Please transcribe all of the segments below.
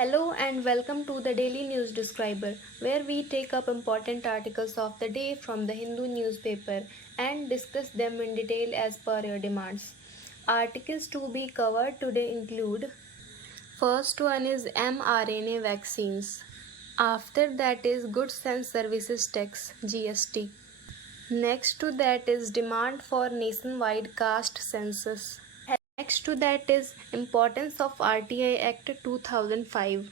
Hello and welcome to the Daily News Describer, where we take up important articles of the day from the Hindu newspaper and discuss them in detail as per your demands. Articles to be covered today include: first one is mRNA vaccines. After that is Goods and Services Tax (GST). Next to that is demand for nationwide caste census. Next to that is importance of RTI Act 2005.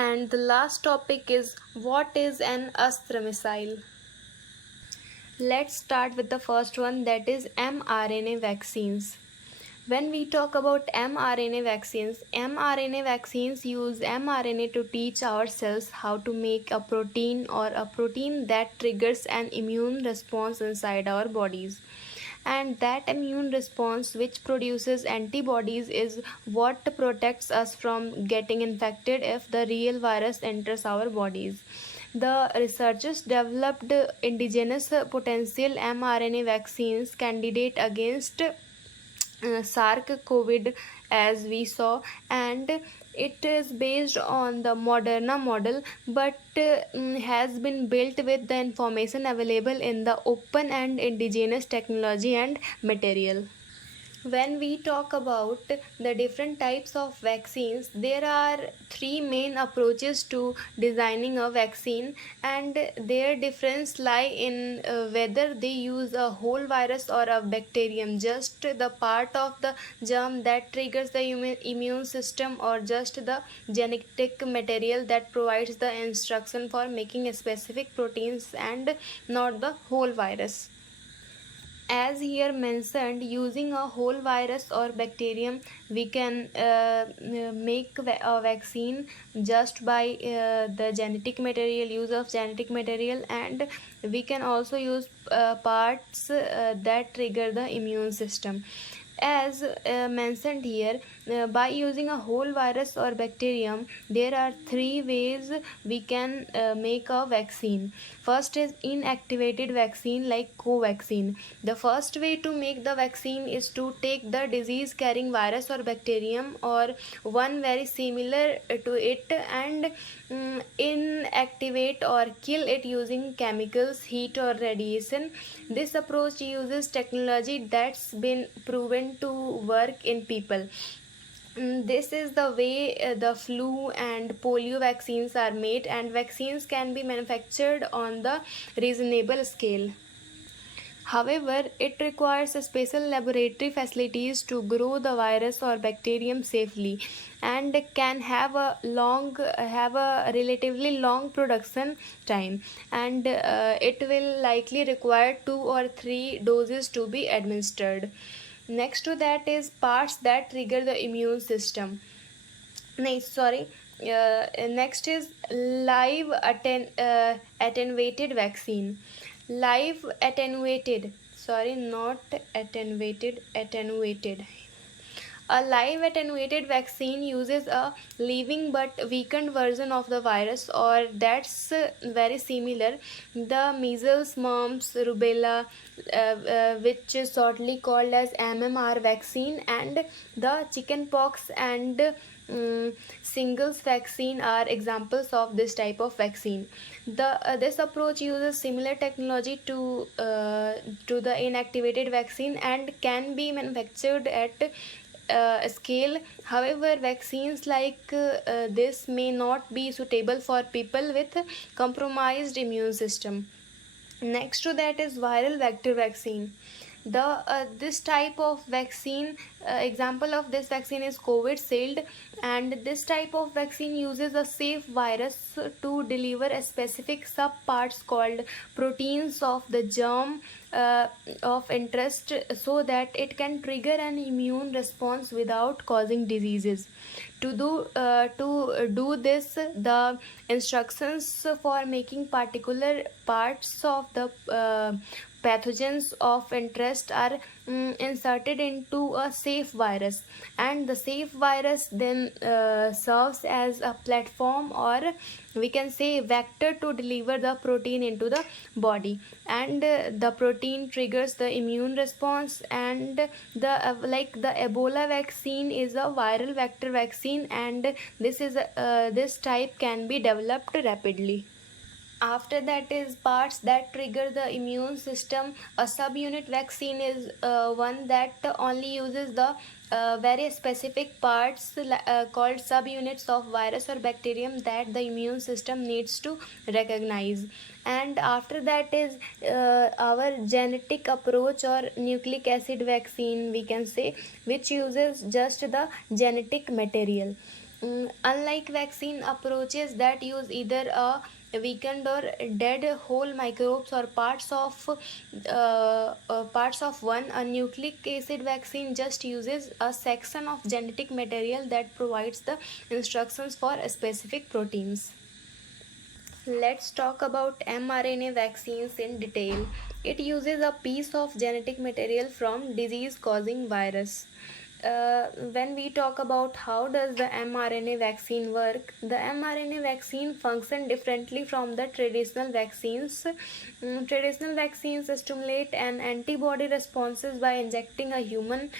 And the last topic is what is an asra missile. Let's start with the first one, that is mRNA vaccines. When we talk about mRNA vaccines use mRNA to teach our cells how to make a protein or a protein that triggers an immune response inside our bodies. And that immune response, which produces antibodies, is what protects us from getting infected if the real virus enters our bodies. The researchers developed indigenous potential mRNA vaccines candidate against SARS-CoV, as we saw, and it is based on the Moderna model, but has been built with the information available in the open and indigenous technology and material. When we talk about the different types of vaccines, there are three main approaches to designing a vaccine, and their difference lie in whether they use a whole virus or a bacterium, just the part of the germ that triggers the immune system, or just the genetic material that provides the instruction for making specific proteins, and not the whole virus. As here mentioned, using a whole virus or bacterium, we can make a vaccine just by the genetic material, use of genetic material, and we can also use parts that trigger the immune system. As mentioned here, by using a whole virus or bacterium, there are three ways we can make a vaccine. First is inactivated vaccine, like co-vaccine. The first way to make the vaccine is to take the disease carrying virus or bacterium or one very similar to it, and inactivate or kill it using chemicals, heat, or radiation. This approach uses technology that's been proven to work in people. This is the way the flu and polio vaccines are made, and vaccines can be manufactured on the reasonable scale. However, it requires special laboratory facilities to grow the virus or bacterium safely, and can have a relatively long production time, and it will likely require 2 or 3 doses to be administered. Next to that is parts that trigger the immune system. Next is live attenuated vaccine. Live attenuated, sorry, not attenuated, attenuated. A live attenuated vaccine uses a living but weakened version of the virus, or that's very similar. The measles, mumps, rubella, which is shortly called as MMR vaccine, and the chickenpox and shingles vaccine are examples of this type of vaccine. This approach uses similar technology to the inactivated vaccine and can be manufactured at scale. However, vaccines like this may not be suitable for people with compromised immune system. Next to that is viral vector vaccine. This type of vaccine, example of this vaccine is Covishield, and this type of vaccine uses a safe virus to deliver a specific subparts called proteins of the germ of interest, so that it can trigger an immune response without causing diseases. To do this, the instructions for making particular parts of the pathogens of interest are inserted into a safe virus, and the safe virus then serves as a platform, or we can say vector, to deliver the protein into the body, and the protein triggers the immune response. And the like the Ebola vaccine is a viral vector vaccine, and this type can be developed rapidly. After that is parts that trigger the immune system. A subunit vaccine is one that only uses the very specific parts called subunits of virus or bacterium that the immune system needs to recognize. And after that is our genetic approach or nucleic acid vaccine, we can say, which uses just the genetic material. Unlike vaccine approaches that use either a weakened or dead whole microbes or parts of one, a nucleic acid vaccine just uses a section of genetic material that provides the instructions for specific proteins. Let's talk about mRNA vaccines in detail. It uses a piece of genetic material from disease causing virus. When we talk about how does the mRNA vaccine work, the mRNA vaccine function differently from the traditional vaccines. Traditional vaccines stimulate an antibody responses by injecting a human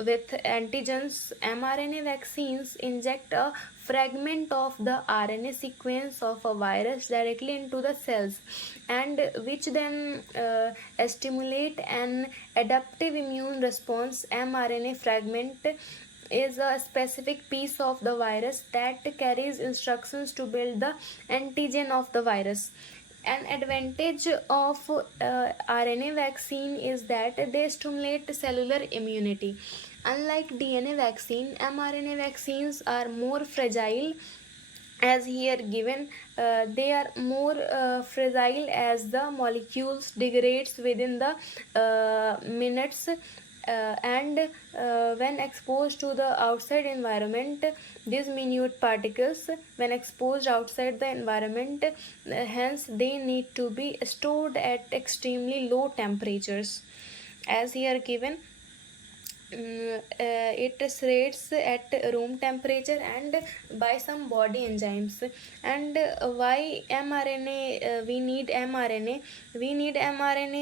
with antigens. mRNA vaccines inject a fragment of the RNA sequence of a virus directly into the cells, and which then stimulate an adaptive immune response. mRNA fragment is a specific piece of the virus that carries instructions to build the antigen of the virus. An advantage of RNA vaccine is that they stimulate cellular immunity. Unlike DNA vaccine, mRNA vaccines are more fragile. As here given, they are more fragile as the molecules degrades within the minutes, and when exposed to the outside environment, these minute particles, when exposed outside the environment, hence they need to be stored at extremely low temperatures. As here given, it rates at room temperature and by some body enzymes. And why mRNA? We need mRNA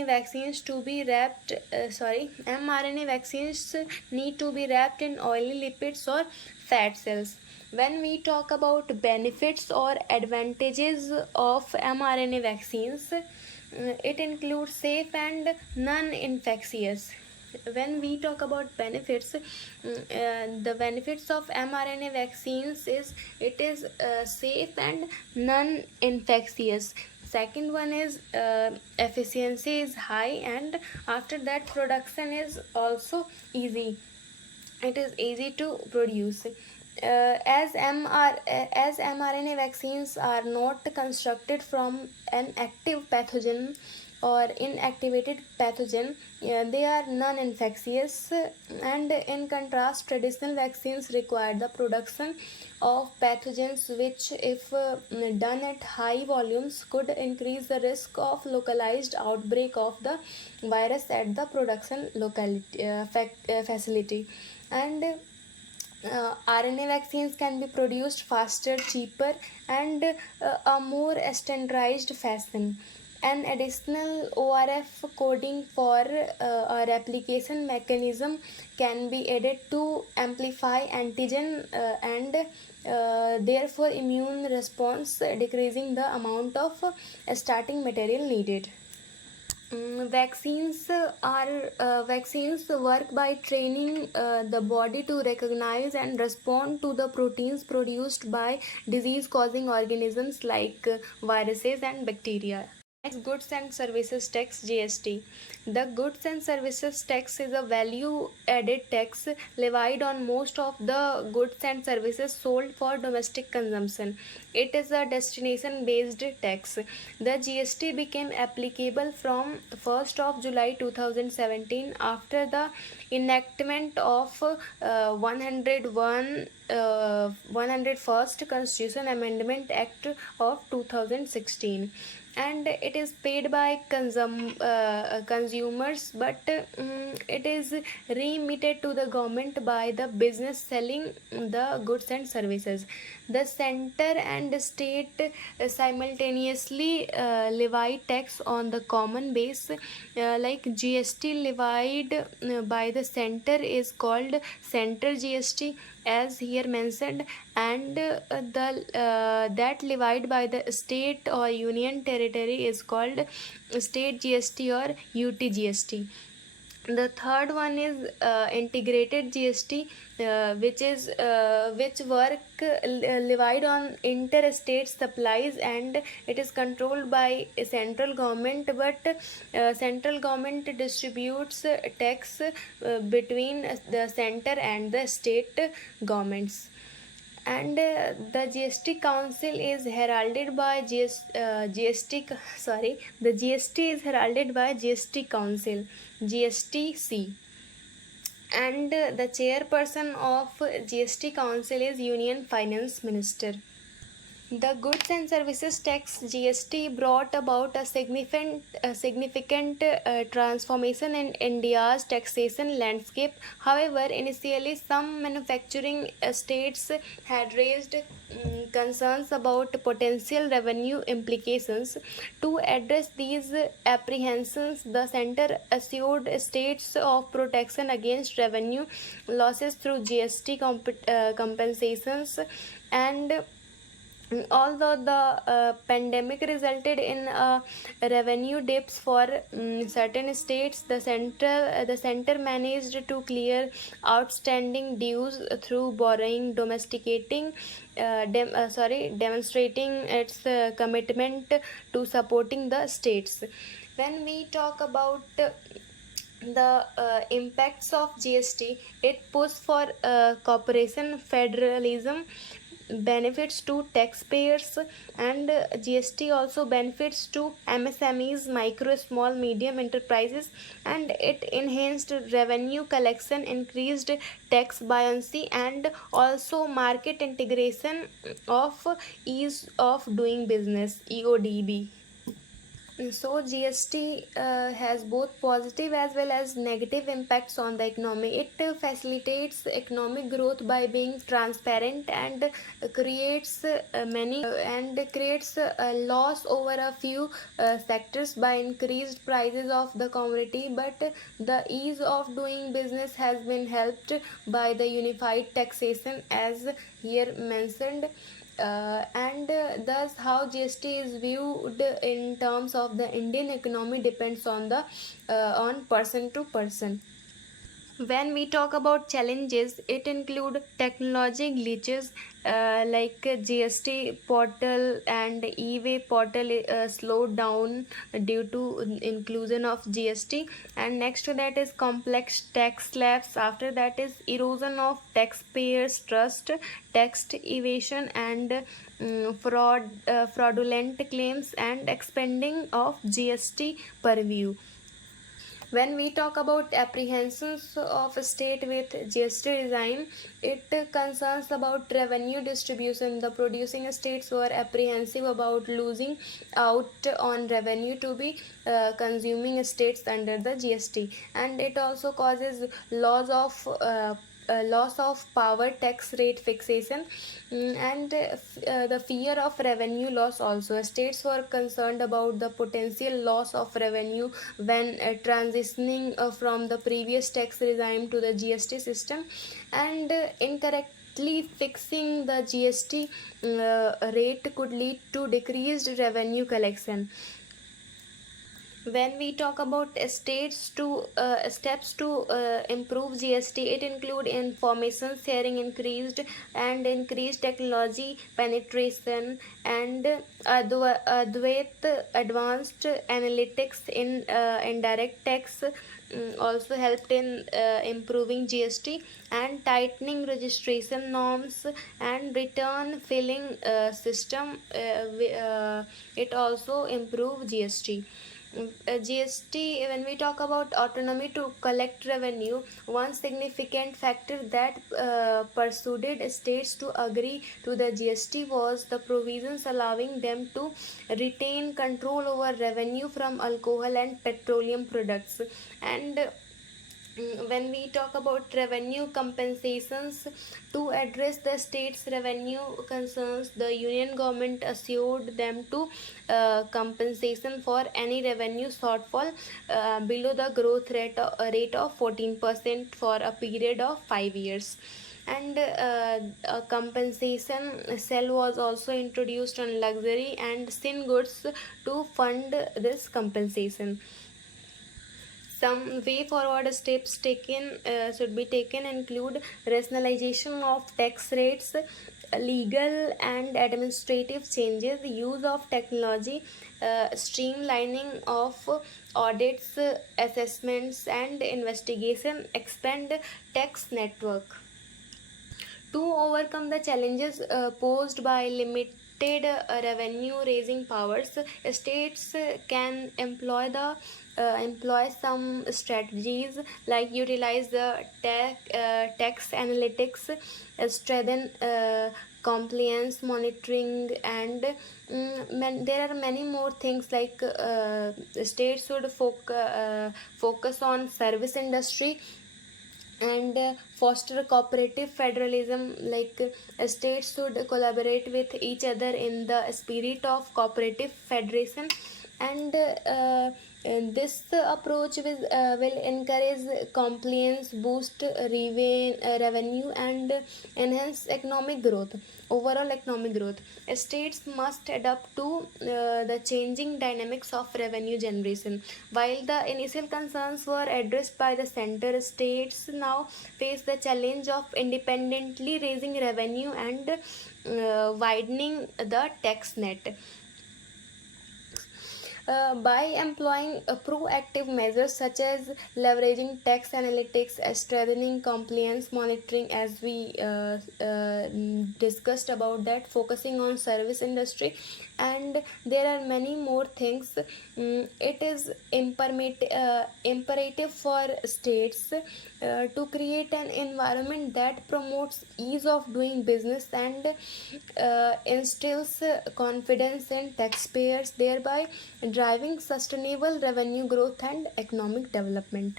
vaccines to be wrapped mRNA vaccines need to be wrapped in oily lipids or fat cells. When we talk about benefits or advantages of mRNA vaccines, it includes safe and non-infectious. When we talk about benefits, the benefits of mRNA vaccines is it is safe and non-infectious. Second one is efficiency is high, and after that production is also easy. It is easy to produce. As mRNA vaccines are not constructed from an active pathogen or inactivated pathogen, they are non-infectious, and in contrast, traditional vaccines require the production of pathogens, which, if done at high volumes, could increase the risk of localized outbreak of the virus at the production facility. And RNA vaccines can be produced faster, cheaper, and a more standardized fashion. An additional ORF coding for a replication mechanism can be added to amplify antigen and therefore immune response, decreasing the amount of starting material needed. Vaccines work by training the body to recognize and respond to the proteins produced by disease causing organisms like viruses and bacteria. Next, goods and services tax, GST. The goods and services tax is a value added tax levied on most of the goods and services sold for domestic consumption. It is a destination based tax. The GST became applicable from 1st of July 2017 after the enactment of 101st Constitution Amendment Act of 2016. and it is paid by consumers, but it is remitted to the government by the business selling the goods and services. The center and state simultaneously levy tax on the common base, like GST levied by the center is called center GST, as here mentioned, and the that levied by the state or union territory is called state GST or UT GST. The third one is integrated GST, which work levied on interstate supplies, and it is controlled by central government, but central government distributes tax between the center and the state governments. And the GST Council is heralded by the GST is heralded by GST Council, GSTC, and the chairperson of GST Council is Union Finance Minister. The goods and services tax GST brought about a significant transformation in India's taxation landscape. However, initially some manufacturing states had raised concerns about potential revenue implications. To address these apprehensions, the center assured states of protection against revenue losses through GST compensations, and although the pandemic resulted in revenue dips for certain states, the center managed to clear outstanding dues through borrowing, demonstrating its commitment to supporting the states. When we talk about the impacts of GST, it pushes for corporation federalism, benefits to taxpayers, and GST also benefits to MSMEs, micro, small, medium enterprises, and it enhanced revenue collection, increased tax buoyancy, and also market integration of ease of doing business, EODB. So GST has both positive as well as negative impacts on the economy. It facilitates economic growth by being transparent, and creates a loss over a few sectors by increased prices of the commodity. But the ease of doing business has been helped by the unified taxation, as here mentioned. And thus how GST is viewed in terms of the Indian economy depends on the on person to person. When we talk about challenges, it include technology glitches, like GST portal and e-way portal slowed down due to inclusion of GST, and next to that is complex tax slabs. After that is erosion of taxpayers trust, tax evasion, and fraudulent claims, and expanding of GST purview. When we talk about apprehensions of a state with GST regime, it concerns about revenue distribution. The producing states were apprehensive about losing out on revenue to be consuming states under the GST, and it also causes loss of power, tax rate fixation, and the fear of revenue loss. Also, states were concerned about the potential loss of revenue when transitioning from the previous tax regime to the GST system, and incorrectly fixing the GST rate could lead to decreased revenue collection. When we talk about states to steps to improve GST, it include information sharing increased technology penetration, and advanced analytics in indirect tax also helped in improving GST, and tightening registration norms and return filling system, it also improved GST. GST, when we talk about autonomy to collect revenue, one significant factor that persuaded states to agree to the GST was the provisions allowing them to retain control over revenue from alcohol and petroleum products. And when we talk about revenue compensations, to address the state's revenue concerns, the union government assured them to compensation for any revenue shortfall below the growth rate of 14% for a period of 5 years. And a compensation cell was also introduced on luxury and sin goods to fund this compensation. Some way forward steps taken should be taken include rationalization of tax rates, legal and administrative changes, use of technology, streamlining of audits, assessments and investigation, expand tax network. To overcome the challenges posed by limited revenue raising powers, states can employ some strategies like utilize the tax analytics, strengthen compliance monitoring, and there are many more things like states should focus on service industry and foster cooperative federalism, like states should collaborate with each other in the spirit of cooperative federation. And this approach will encourage compliance, boost revenue and enhance economic growth, overall economic growth. States must adapt to the changing dynamics of revenue generation. While the initial concerns were addressed by the center, states now face the challenge of independently raising revenue and widening the tax net. By employing proactive measures such as leveraging tax analytics, strengthening compliance monitoring, as we discussed about that, focusing on service industry, and there are many more things. It is imperative for states to create an environment that promotes ease of doing business and instills confidence in taxpayers, thereby driving sustainable revenue growth and economic development.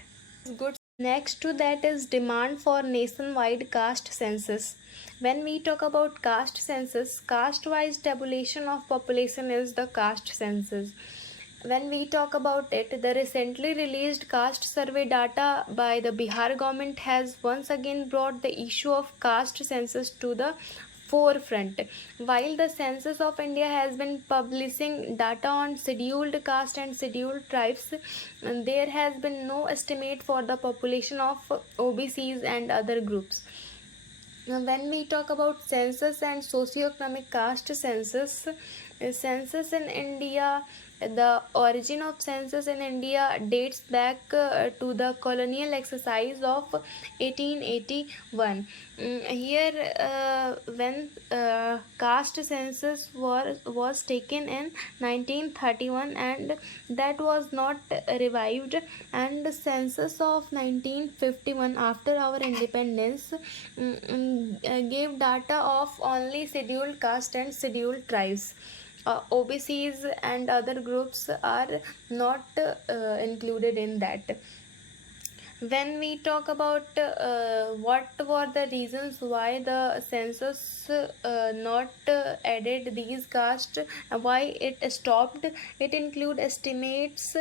Good. Next to that is demand for nationwide caste census. When we talk about caste census, caste-wise tabulation of population is the caste census. When we talk about it, the recently released caste survey data by the Bihar government has once again brought the issue of caste census to the forefront. While the Census of India has been publishing data on scheduled caste and scheduled tribes, there has been no estimate for the population of OBCs and other groups. Now, when we talk about census and socio-economic caste census, census in India, the origin of census in India dates back to the colonial exercise of 1881. Here, when caste census was taken in 1931, and that was not revived, and the census of 1951 after our independence gave data of only scheduled caste and scheduled tribes. OBCs and other groups are not included in that. When we talk about what were the reasons why the census not added these castes, why it stopped, it include estimates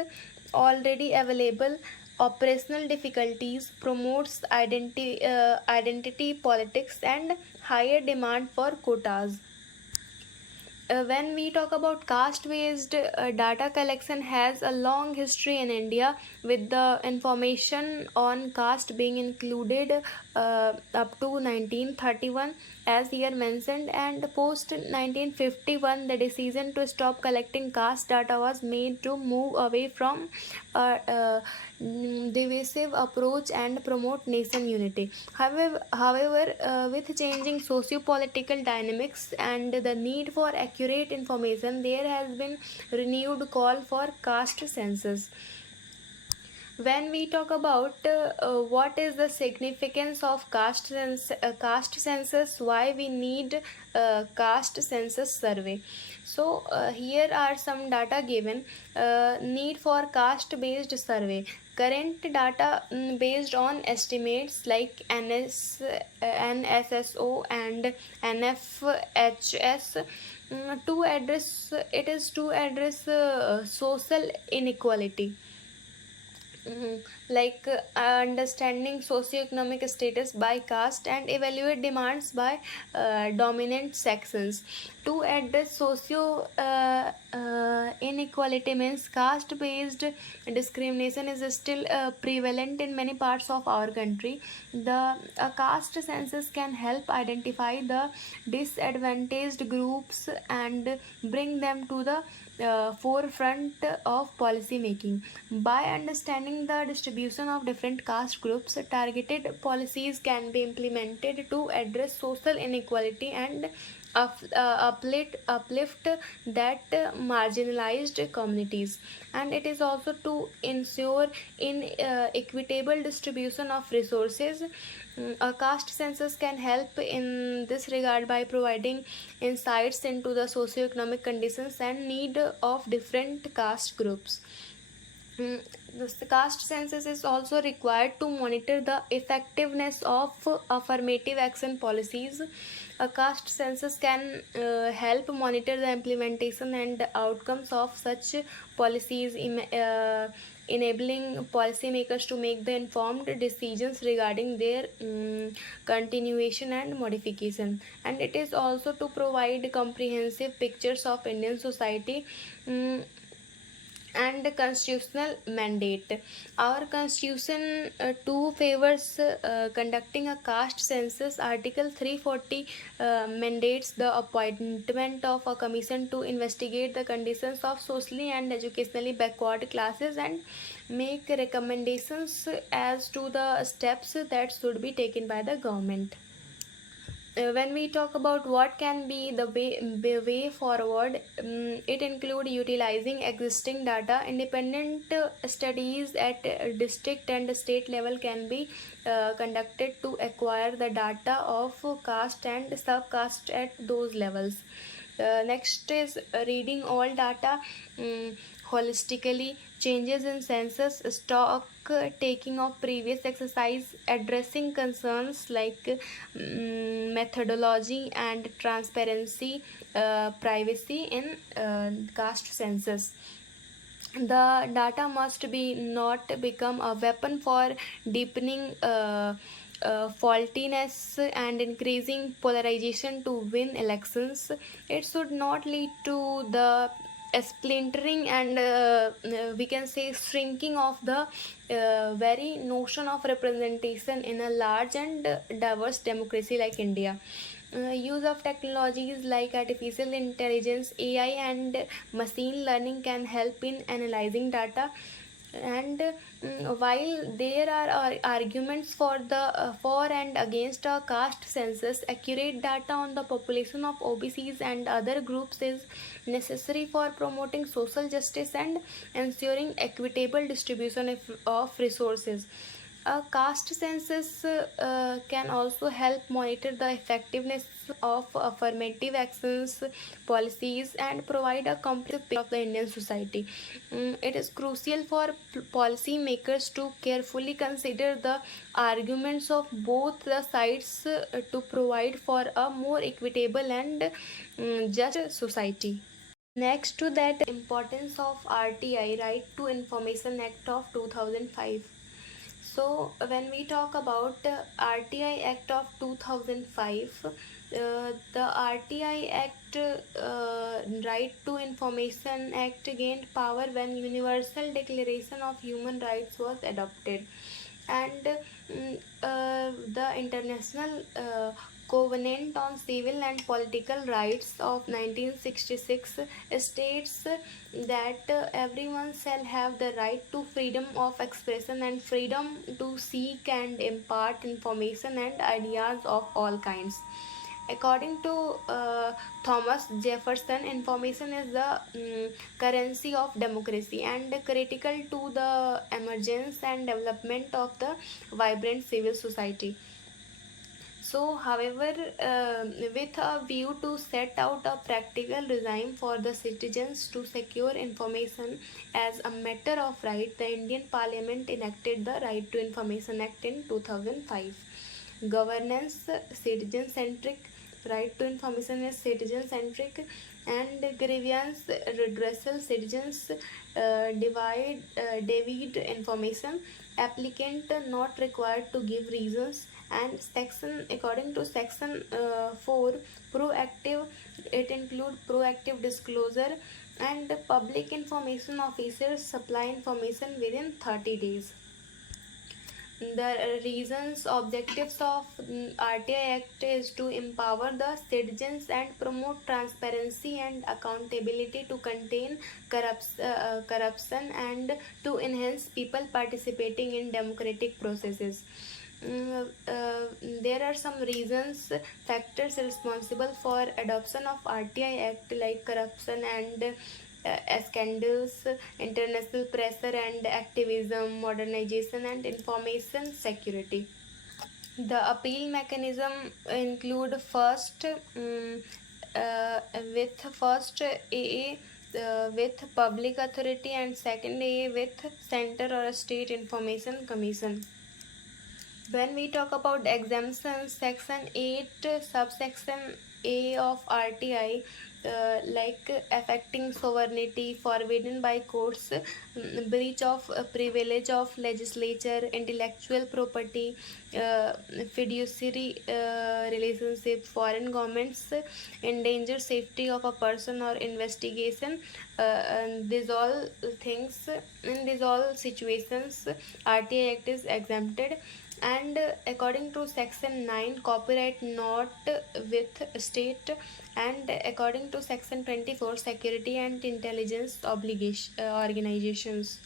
already available, operational difficulties, promotes identity politics, and higher demand for quotas. When we talk about caste-based data collection has a long history in India, with the information on caste being included up to 1931 as here mentioned, and post 1951 the decision to stop collecting caste data was made to move away from divisive approach and promote nation unity. However, with changing socio-political dynamics and the need for accurate information, there has been renewed call for caste census. When we talk about what is the significance of caste census, why we need caste census survey. So here are some data given. Need for caste based survey. Current data based on estimates like NSSO and NFHS, to address social inequality. Like understanding socioeconomic status by caste and evaluate demands by dominant sections. To address socio inequality means caste based discrimination is still prevalent in many parts of our country. The caste census can help identify the disadvantaged groups and bring them to the forefront of policy making. By understanding the distribution of different caste groups, targeted policies can be implemented to address social inequality and uplift that marginalized communities. And it is also to ensure in equitable distribution of resources. A caste census can help in this regard by providing insights into the socioeconomic conditions and need of different caste groups. The caste census is also required to monitor the effectiveness of affirmative action policies. A caste census can help monitor the implementation and outcomes of such policies, enabling policymakers to make the informed decisions regarding their continuation and modification. And it is also to provide comprehensive pictures of Indian society. And constitutional mandate. Our constitution too favors conducting a caste census. Article 340 mandates the appointment of a commission to investigate the conditions of socially and educationally backward classes and make recommendations as to the steps that should be taken by the government. When we talk about what can be the way forward, it include utilizing existing data. Independent studies at district and state level can be conducted to acquire the data of caste and subcaste at those levels. Next is reading all data holistically. Changes in census stock taking of previous exercise, addressing concerns like methodology and transparency, privacy in caste census. The data must be not become a weapon for deepening faultiness and increasing polarization to win elections. It should not lead to the splintering and we can say shrinking of the very notion of representation in a large and diverse democracy like India. Use of technologies like artificial intelligence, AI, and machine learning can help in analyzing data. And while there are arguments for and against a caste census, accurate data on the population of OBCs and other groups is necessary for promoting social justice and ensuring equitable distribution of resources. A caste census can also help monitor the effectiveness of affirmative actions, policies, and provide a comprehensive picture of the Indian society. It is crucial for policy makers to carefully consider the arguments of both the sides to provide for a more equitable and just society. Next to that, importance of RTI, Right to Information Act of 2005. So when we talk about RTI Act of 2005, the RTI Act, Right to Information Act, gained power when Universal Declaration of Human Rights was adopted. and the International Covenant on Civil and Political Rights of 1966 states that everyone shall have the right to freedom of expression and freedom to seek and impart information and ideas of all kinds. According to Thomas Jefferson, information is the currency of democracy and critical to the emergence and development of the vibrant civil society. So, however, with a view to set out a practical regime for the citizens to secure information as a matter of right, the Indian Parliament enacted the Right to Information Act in 2005. Governance citizen centric. Right to information is citizen centric, and grievance redressal citizens David information, applicant not required to give reasons, and section according to section 4 proactive, it include proactive disclosure, and public information officers supply information within 30 days. The reasons objectives of RTI Act is to empower the citizens and promote transparency and accountability, to contain corruption, and to enhance people participating in democratic processes. There are some reasons factors responsible for adoption of RTI Act, like corruption and scandals, international pressure and activism, modernization and information security. The appeal mechanism include first with first AA with public authority, and second AA with center or state information commission. When we talk about exemptions, section 8 subsection A of RTI, like affecting sovereignty, forbidden by courts, breach of privilege of legislature, intellectual property, fiduciary relationship, foreign governments, endanger safety of a person or investigation, and these all things, in these all situations RTI Act is exempted. And according to section 9, copyright not with state, and according to section 24, security and intelligence obligation organizations.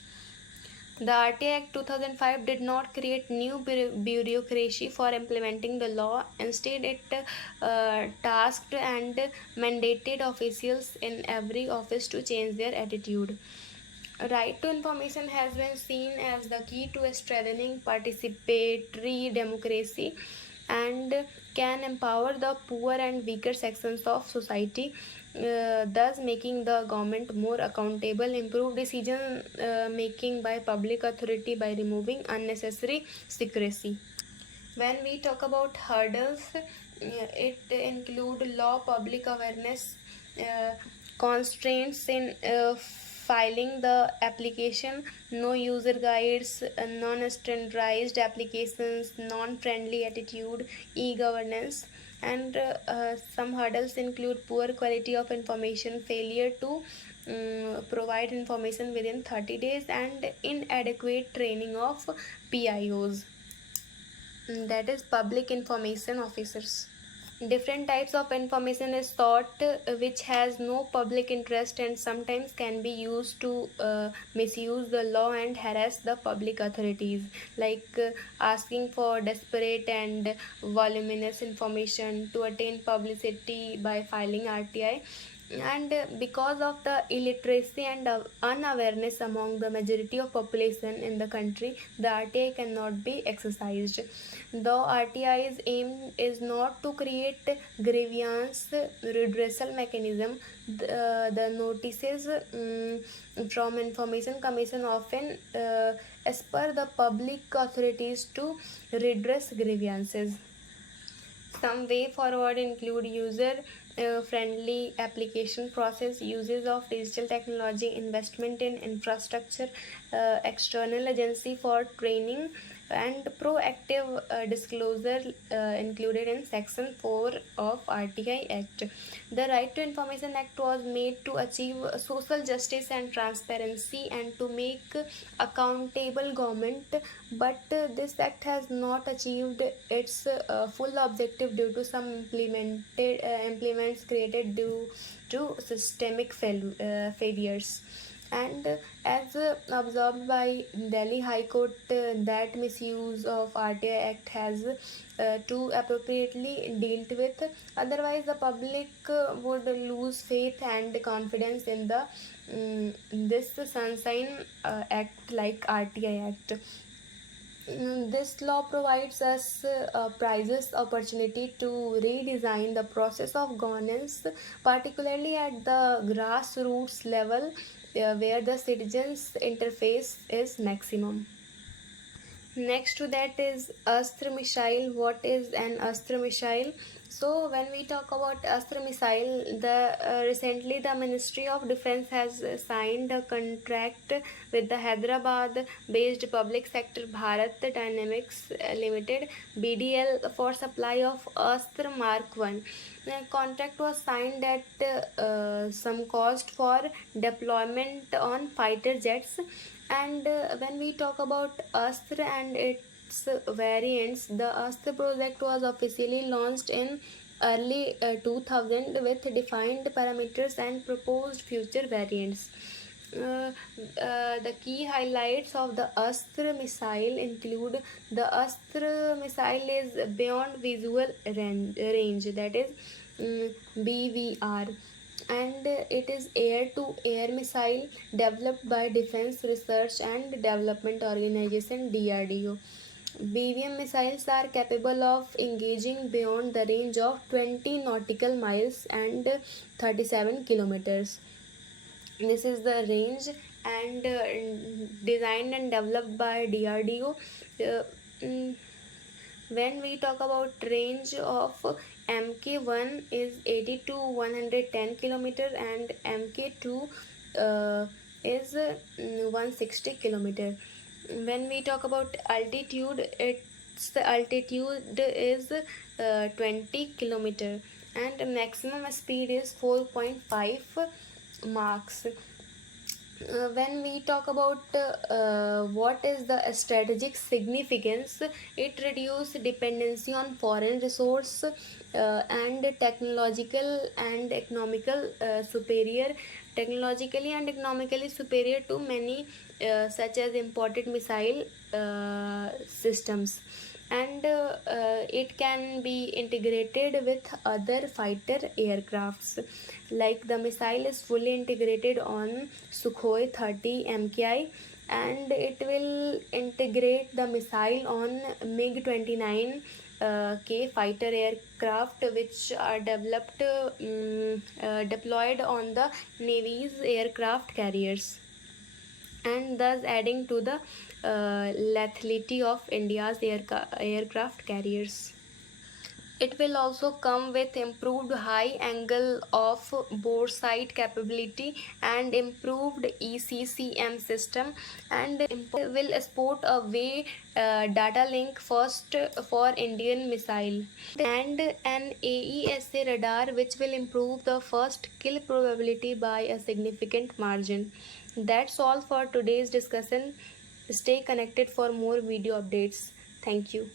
The RTI Act 2005 did not create new bureaucracy for implementing the law. Instead, it tasked and mandated officials in every office to change their attitude. Right to information has been seen as the key to strengthening participatory democracy and can empower the poor and weaker sections of society, thus making the government more accountable, improve decision making by public authority by removing unnecessary secrecy. When we talk about hurdles, it include law, public awareness, constraints in filing the application, no user guides, non-standardized applications, non-friendly attitude, e-governance, and some hurdles include poor quality of information, failure to provide information within 30 days, and inadequate training of PIOs, that is public information officers. Different types of information is sought which has no public interest and sometimes can be used to misuse the law and harass the public authorities, like asking for desperate and voluminous information to attain publicity by filing RTI. And because of the illiteracy and unawareness among the majority of population in the country, the RTI cannot be exercised. Though RTI's aim is not to create grievance redressal mechanism, the notices from Information Commission often spur the public authorities to redress grievances. Some way forward include user friendly application process, uses of digital technology, investment in infrastructure, external agency for training, and proactive disclosure included in Section 4 of RTI Act. The Right to Information Act was made to achieve social justice and transparency and to make accountable government, but this act has not achieved its full objective due to some implements created due to systemic failures. And as observed by Delhi High Court, that misuse of RTI Act has to appropriately dealt with. Otherwise, the public would lose faith and confidence in the this Sunshine Act like RTI Act. This law provides us a priceless opportunity to redesign the process of governance, particularly at the grassroots level, where the citizens' interface is maximum. Next to that is astra missile. What is an astra missile? So when we talk about astra missile, the recently the Ministry of Defense has signed a contract with the Hyderabad-based public sector Bharat Dynamics Limited (BDL) for supply of Astra Mark 1. The contract was signed at some cost for deployment on fighter jets. And when we talk about Astra and its variants, the Astra project was officially launched in early 2000 with defined parameters and proposed future variants. The key highlights of the Astra missile include the Astra missile is beyond visual range, that is BVR, and it is air-to-air missile developed by Defense Research and Development Organization DRDO. BVM missiles are capable of engaging beyond the range of 20 nautical miles and 37 kilometers. This is the range, and designed and developed by DRDO. Mm, when we talk about range of MK1 is 80 to 110 kilometer and MK2 is 160 kilometer. When we talk about altitude, its altitude is 20 kilometer and maximum speed is 4.5 Machs. When we talk about what is the strategic significance, it reduces dependency on foreign resource and technologically and economically superior to many such as imported missile systems, and it can be integrated with other fighter aircrafts. Like the missile is fully integrated on Sukhoi 30 MKI, and it will integrate the missile on MiG 29 K fighter aircraft, which are deployed on the Navy's aircraft carriers, and thus adding to the lethality of India's aircraft carriers. It will also come with improved high angle of bore sight capability and improved ECCM system, and will support a way data link first for Indian missile, and an AESA radar which will improve the first kill probability by a significant margin. That's all for today's discussion. Stay connected for more video updates. Thank you.